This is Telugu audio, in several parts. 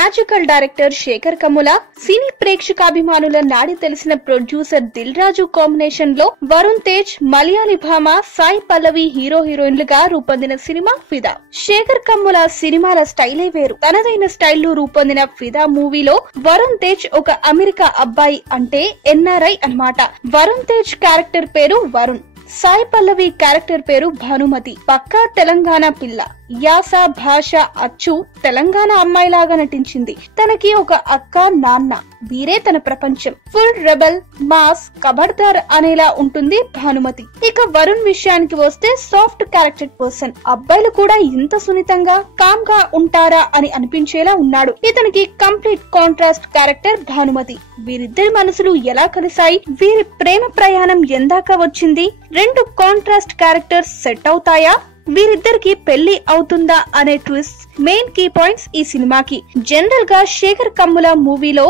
మ్యాజికల్ డైరెక్టర్ శేఖర్ కమ్ముల, సినీ ప్రేక్షకాభిమానుల నాడి తెలిసిన ప్రొడ్యూసర్ దిల్ రాజు కాంబినేషన్ లో వరుణ్ తేజ్, మలయాళీ భామ సాయి పల్లవి హీరోయిన్లుగా రూపొందిన సినిమా ఫిదా. శేఖర్ కమ్ముల సినిమాల స్టైలే వేరు. తనదైన స్టైల్లో రూపొందిన ఫిదా మూవీలో వరుణ్ తేజ్ ఒక అమెరికా అబ్బాయి, అంటే ఎన్ఆర్ఐ అన్నమాట. వరుణ్ తేజ్ క్యారెక్టర్ పేరు వరుణ్, సాయి పల్లవి క్యారెక్టర్ పేరు భానుమతి. పక్కా తెలంగాణ పిల్ల, యాస భాష అచ్చు తెలంగాణ అమ్మాయిలాగా నటించింది. తనకి ఒక అక్క, నాన్న, వీరే తన ప్రపంచం. ఫుల్ రెబల్, మాస్, కబడ్దార్ అనేలా ఉంటుంది భానుమతి. ఇక వరుణ్ విషయానికి వస్తే సాఫ్ట్ క్యారెక్టర్ పర్సన్. అబ్బాయిలు కూడా ఇంత సున్నితంగా కామ్ గా ఉంటారా అని అనిపించేలా ఉన్నాడు. ఇతనికి కంప్లీట్ కాంట్రాస్ట్ క్యారెక్టర్ భానుమతి. వీరిద్దరి మనసులు ఎలా కలిసాయి, వీరి ప్రేమ ప్రయాణం ఎందాక వచ్చింది, రెండు కాంట్రాస్ట్ క్యారెక్టర్స్ సెట్ అవుతాయా, వీరిద్దరికి పెళ్లి అవుతుందా అనే ట్విస్ట్ మెయిన్ కీ పాయింట్స్ ఈ సినిమాకి. జనరల్ గా శేఖర్ కమ్ముల మూవీలో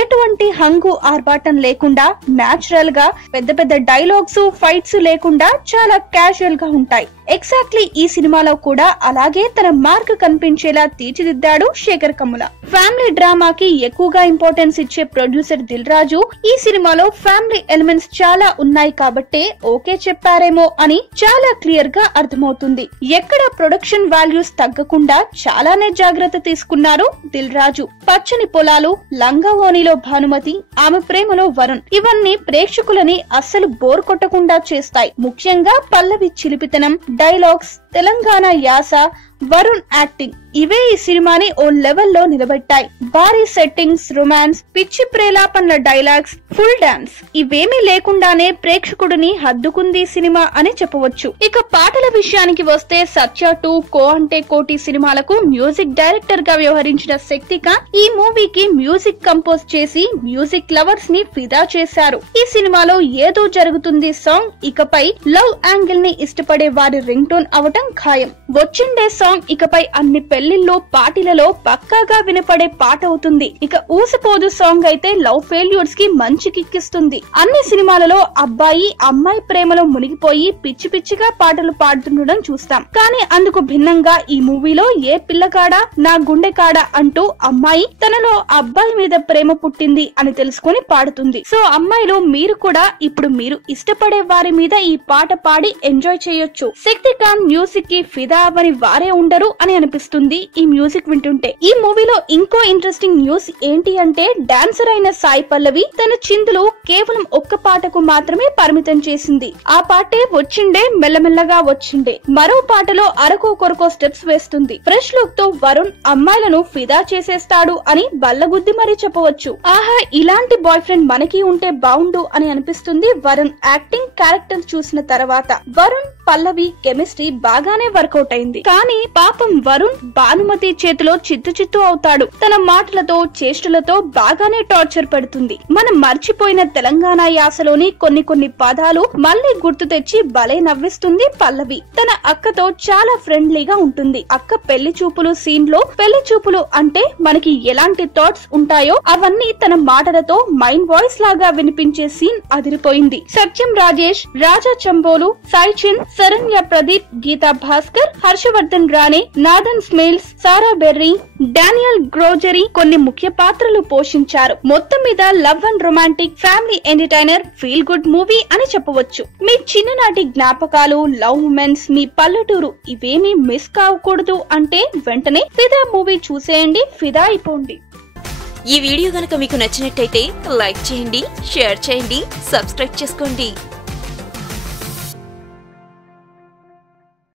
ఎటువంటి హంగు ఆర్భాటం లేకుండా, న్యాచురల్ గా పెద్ద పెద్ద డైలాగ్స్, ఫైట్స్ లేకుండా చాలా క్యాజువల్ గా ఉంటాయి. ఎగ్జాక్ట్లీ ఈ సినిమాలో కూడా అలాగే తన మార్క్ కనిపించేలా తీర్చిదిద్దాడు శేఖర్ కమ్ముల. ఫ్యామిలీ డ్రామాకి ఎక్కువగా ఇంపార్టెన్స్ ఇచ్చే ప్రొడ్యూసర్ దిల్ రాజు ఈ సినిమాలో ఫ్యామిలీ ఎలిమెంట్స్ చాలా ఉన్నాయి కాబట్టే ఓకే చెప్పారేమో అని చాలా క్లియర్ గా అర్థమవుతుంది. ఎక్కడ ప్రొడక్షన్ వాల్యూస్ తగ్గకుండా చాలానే జాగ్రత్త తీసుకున్నారు దిల్ రాజు. పచ్చని పొలాలు, లంగావోనిలో భానుమతి, ఆమె ప్రేమలో వరుణ్, ఇవన్నీ ప్రేక్షకులని అస్సలు బోర్ కొట్టకుండా చేస్తాయి. ముఖ్యంగా పల్లవి చిలిపితనం, డైలాగ్స్, తెలంగాణ యాస, వరుణ్ యాక్టింగ్, ఇవే ఈ సినిమాని ఓ లెవెల్లో నిలబెట్టాయి. భారీ సెట్టింగ్స్, రొమాన్స్, పిచ్చి ప్రేలాపనల డైలాగ్స్, ఫుల్ డాన్స్, ఇవేమీ లేకుండానే ప్రేక్షకుడిని హద్దుకుంది సినిమా అని చెప్పవచ్చు. ఇక పాటల విషయానికి వస్తే సత్య 2, కో అంటే కోటి సినిమాలకు మ్యూజిక్ డైరెక్టర్ గా వ్యవహరించిన శక్తిక ఈ మూవీకి మ్యూజిక్ కంపోజ్ చేసి మ్యూజిక్ లవర్స్ ని ఫిదా చేశారు. ఈ సినిమాలో ఏదో జరుగుతుంది సాంగ్ ఇకపై లవ్ యాంగిల్ ని ఇష్టపడే వారి రింగ్ టోన్ అవటం ఖాయం. వచ్చిండే సాంగ్ ఇకపై అన్ని పెళ్లిల్లో, పార్టీలలో పక్కాగా వినపడే పాట అవుతుంది. ఇక ఊసిపోదు సాంగ్ అయితే లవ్ ఫెయిల్యూర్స్ కి మంచి కిక్కిస్తుంది. అన్ని సినిమాలలో అబ్బాయి అమ్మాయి ప్రేమలో మునిగిపోయి పిచ్చి పిచ్చిగా పాటలు పాడుతుండడం చూస్తాం. కానీ అందుకు భిన్నంగా ఈ మూవీలో ఏ పిల్లకాడ నా గుండె కాడ అంటూ అమ్మాయి తనలో అబ్బాయి మీద ప్రేమ పుట్టింది అని తెలుసుకుని పాడుతుంది. సో అమ్మాయిలు మీరు కూడా ఇప్పుడు మీరు ఇష్టపడే వారి మీద ఈ పాట పాడి ఎంజాయ్ చేయొచ్చు. శక్తికాంత్ మ్యూజిక్ కి ఫిదా అవని వారే ఉండరు అని అనిపిస్తుంది ఈ మ్యూజిక్ వింటుంటే. ఈ మూవీలో ఇంకో ఇంట్రెస్టింగ్ న్యూస్ ఏంటి అంటే, డాన్సర్ అయిన సాయి పల్లవి తన చిందులు కేవలం ఒక్క పాటకు మాత్రమే పరిమితం చేసింది. ఆ పాటే వచ్చిండే, మెల్లమెల్లగా వచ్చిండే. మరో పాటలో అరకో కొరకో స్టెప్స్ వేస్తుంది. ఫ్రెష్ లుక్ తో వరుణ్ అమ్మాయిలను ఫిదా చేసేస్తాడు అని బల్లగుద్ది మరీ చెప్పవచ్చు. ఆహా, ఇలాంటి బాయ్ ఫ్రెండ్ మనకి ఉంటే బాగుండు అని అనిపిస్తుంది వరుణ్ యాక్టింగ్, క్యారెక్టర్ చూసిన తర్వాత. వరుణ్ పల్లవి కెమిస్ట్రీ బాగానే వర్కౌట్ అయింది. కానీ పాపం వరుణ్ భానుమతి చేతిలో చిత్తు అవుతాడు. తన మాటలతో, చేష్టలతో బాగానే టార్చర్ పెడుతుంది. మనం మర్చిపోయిన తెలంగాణ యాసలోని కొన్ని పదాలు మళ్ళీ గుర్తు తెచ్చి భలే నవ్విస్తుంది పల్లవి. తన అక్కతో చాలా ఫ్రెండ్లీగా ఉంటుంది. అక్క పెళ్లి చూపులు సీన్ లో, పెళ్లి చూపులు అంటే మనకి ఎలాంటి థాట్స్ ఉంటాయో అవన్నీ తన మాటలతో మైండ్ వాయిస్ లాగా వినిపించే సీన్ అదిరిపోయింది. సత్యం రాజేష్, రాజా చంబోలు, సాయి చంద్, శరణ్య ప్రదీప్, గీతా భాస్కర్, హర్షవర్ధన్ రాణే, నాథన్ స్మిల్స్, సారా బెర్రీ, డానియల్ గ్రోజరీ కొన్ని ముఖ్య పాత్రలు పోషించారు. మొత్తం మీద love and romantic family entertainer, feel good movie అని చెప్పవచ్చు. మీ చిన్ననాటి జ్ఞాపకాలు, లవ్ మూమెంట్స్, మీ పల్లెటూరు ఇవేమీ మిస్ కావకూడదు అంటే వెంటనే ఫిదా మూవీ చూసేయండి, ఫిదా అయిపోండి. ఈ వీడియో గనుక మీకు నచ్చినట్టయితే లైక్ చేయండి, షేర్ చేయండి, సబ్స్క్రైబ్ చేసుకోండి.